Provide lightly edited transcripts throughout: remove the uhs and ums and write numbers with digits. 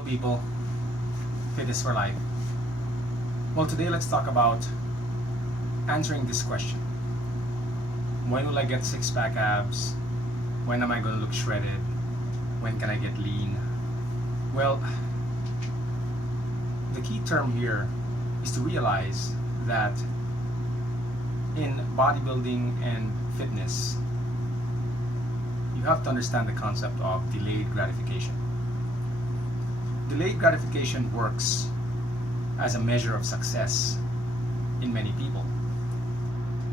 Hello people, Fitness for Life. Well, today let's talk about answering this question. When will I get six-pack abs? When am I going to look shredded? When can I get lean? Well, the key term here is to realize that in bodybuilding and fitness, you have to understand the concept of delayed gratification. Delayed gratification works as a measure of success in many people.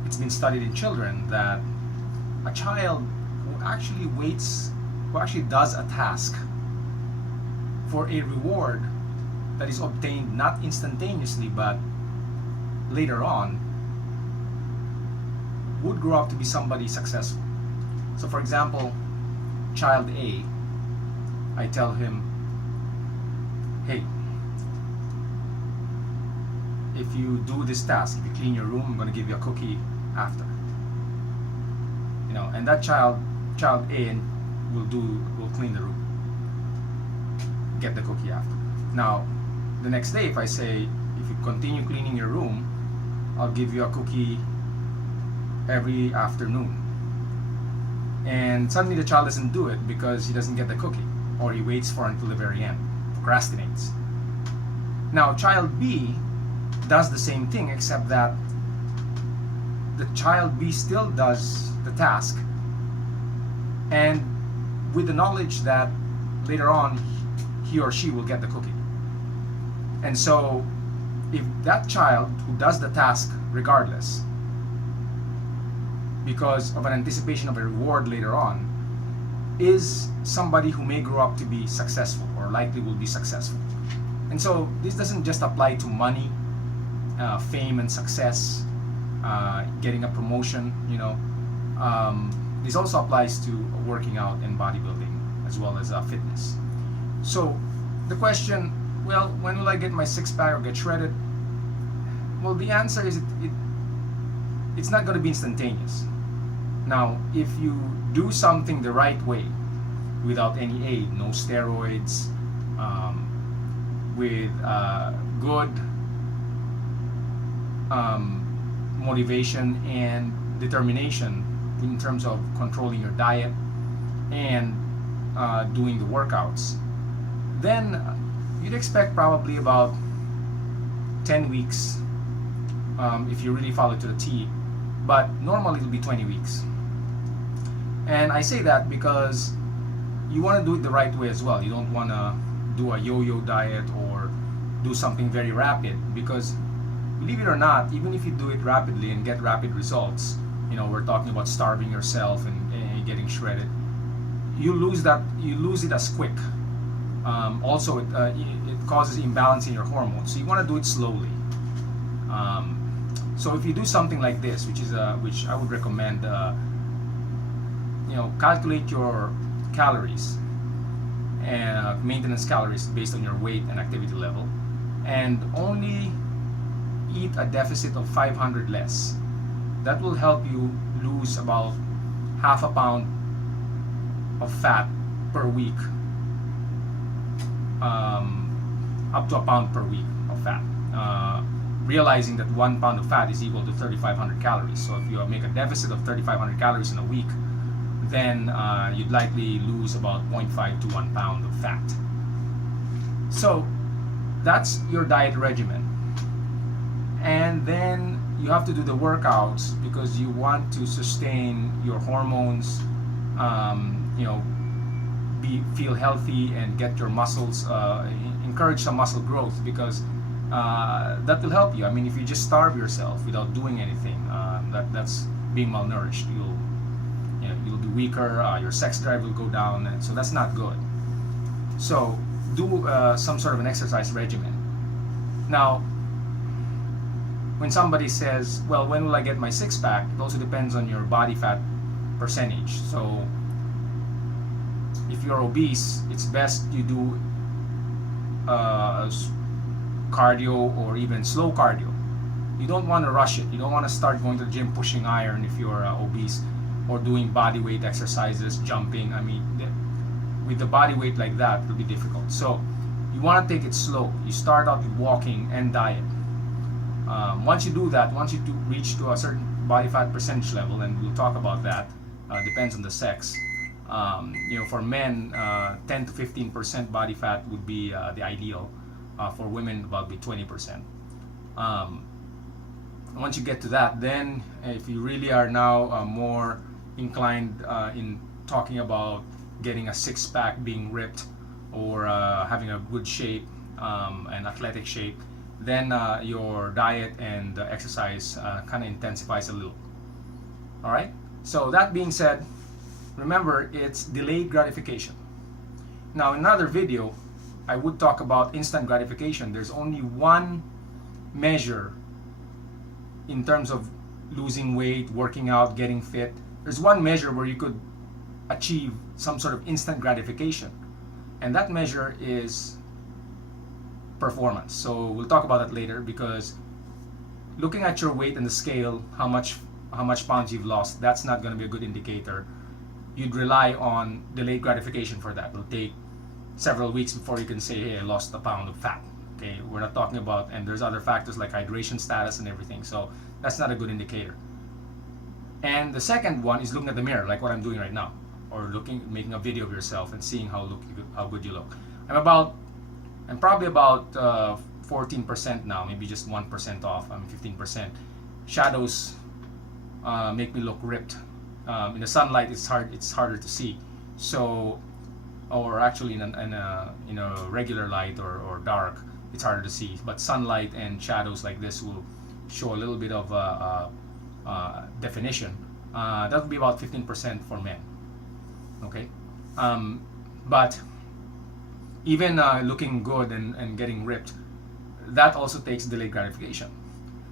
It's been studied in children that a child who actually does a task for a reward that is obtained not instantaneously but later on would grow up to be somebody successful. So for example, child A, I tell him, hey, if you do this task, if you clean your room, I'm going to give you a cookie after. And that child A will clean the room, get the cookie after. Now, the next day, if I say, if you continue cleaning your room, I'll give you a cookie every afternoon. And suddenly the child doesn't do it because he doesn't get the cookie, or he waits for until the very end, procrastinates. Now, child B does the same thing, except that the child B still does the task, and with the knowledge that later on he or she will get the cookie. And so if that child who does the task regardless, because of an anticipation of a reward later on, is somebody who may grow up to be successful or likely will be successful. And so this doesn't just apply to money, fame and success, getting a promotion, this also applies to working out and bodybuilding as well as fitness. So the question, well, when will I get my six-pack or get shredded? Well, the answer is it's not going to be instantaneous. Now, if you do something the right way, without any aid, no steroids, with good motivation and determination in terms of controlling your diet and doing the workouts, then you'd expect probably about 10 weeks if you really follow to the T, but normally it'll be 20 weeks. And I say that because you want to do it the right way as well. You don't want to do a yo-yo diet or do something very rapid, because believe it or not, even if you do it rapidly and get rapid results, we're talking about starving yourself and getting shredded, you lose it as quick. Also, it causes imbalance in your hormones, so you want to do it slowly. So if you do something like this, which I would recommend, calculate your calories and maintenance calories based on your weight and activity level, and only eat a deficit of 500 less. That will help you lose about half a pound of fat per week, up to a pound per week of fat. Realizing that 1 pound of fat is equal to 3,500 calories. So if you make a deficit of 3,500 calories in a week, then you'd likely lose about 0.5 to 1 pound of fat. So that's your diet regimen. And then you have to do the workouts because you want to sustain your hormones, feel healthy and get your muscles, encourage some muscle growth, because that will help you. I mean, if you just starve yourself without doing anything, that's being malnourished. You'll be weaker, your sex drive will go down, and so that's not good. So do some sort of an exercise regimen. Now, when somebody says, well, when will I get my six-pack? It also depends on your body fat percentage. So if you're obese, it's best you do cardio or even slow cardio. You don't want to rush it. You don't want to start going to the gym pushing iron if you're obese, or doing body weight exercises, jumping. I mean, with the body weight like that, it'll be difficult. So you want to take it slow. You start out with walking and diet. Once you do that, once you reach to a certain body fat percentage level, and we'll talk about that, depends on the sex. For men, 10 to 15% body fat would be the ideal. For women, about 20%. Once you get to that, then if you really are now more inclined in talking about getting a six-pack, being ripped, or having a good shape, an athletic shape, then your diet and exercise kind of intensifies a little. All right. So that being said, remember, it's delayed gratification. Now, in another video, I would talk about instant gratification. There's only one measure in terms of losing weight, working out, getting fit. There's one measure where you could achieve some sort of instant gratification, and that measure is performance. So we'll talk about that later, because looking at your weight and the scale, how much pounds you've lost, that's not going to be a good indicator. You'd rely on delayed gratification for that. It'll take several weeks before you can say, hey, I lost a pound of fat. Okay, we're not talking about, and there's other factors like hydration status and everything, so that's not a good indicator. And the second one is looking at the mirror, like what I'm doing right now, or making a video of yourself and seeing how good you look. I'm probably about 14% now, maybe just 1% off. I'm 15%. Shadows make me look ripped. In the sunlight, it's harder to see. So, or actually in a regular light or dark, it's harder to see. But sunlight and shadows like this will show a little bit of definition. That would be about 15% for men. Okay, but even looking good and getting ripped, that also takes delayed gratification.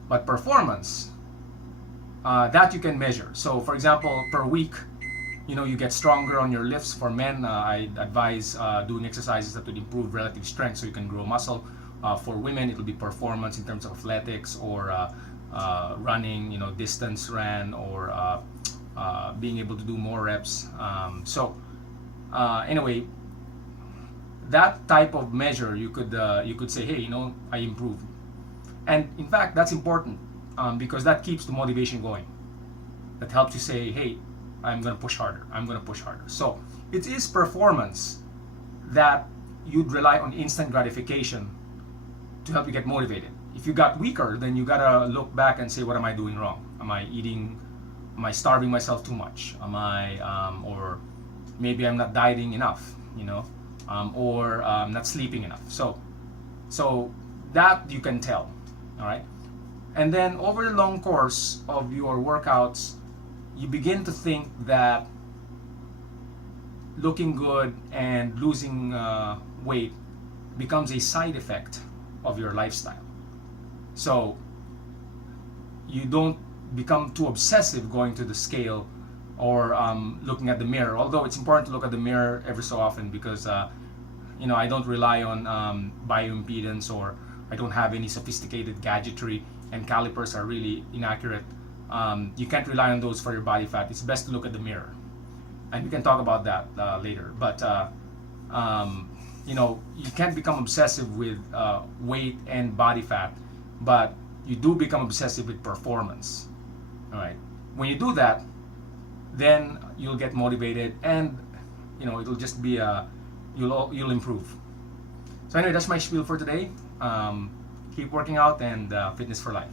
But performance, that you can measure. So for example, per week, you get stronger on your lifts. For men, I advise doing exercises that would improve relative strength so you can grow muscle. For women, it will be performance in terms of athletics, or running, distance ran, or being able to do more reps. Anyway, that type of measure, you could say, hey, I improved. And in fact, that's important, because that keeps the motivation going. That helps you say, hey, I'm going to push harder. I'm going to push harder. So it is performance that you'd rely on instant gratification to help you get motivated. If you got weaker, then you got to look back and say, what am I doing wrong? Am I starving myself too much? Or maybe I'm not dieting enough, or not sleeping enough. So that you can tell, all right? And then over the long course of your workouts, you begin to think that looking good and losing weight becomes a side effect of your lifestyle. So you don't become too obsessive going to the scale or looking at the mirror, although it's important to look at the mirror every so often, because I don't rely on bioimpedance, or I don't have any sophisticated gadgetry, and calipers are really inaccurate. You can't rely on those for your body fat. It's best to look at the mirror, and we can talk about that later. But you can't become obsessive with weight and body fat, but you do become obsessive with performance. All right. When you do that, then you'll get motivated, and it'll just be you'll improve. So anyway, that's my spiel for today. Keep working out, and fitness for life.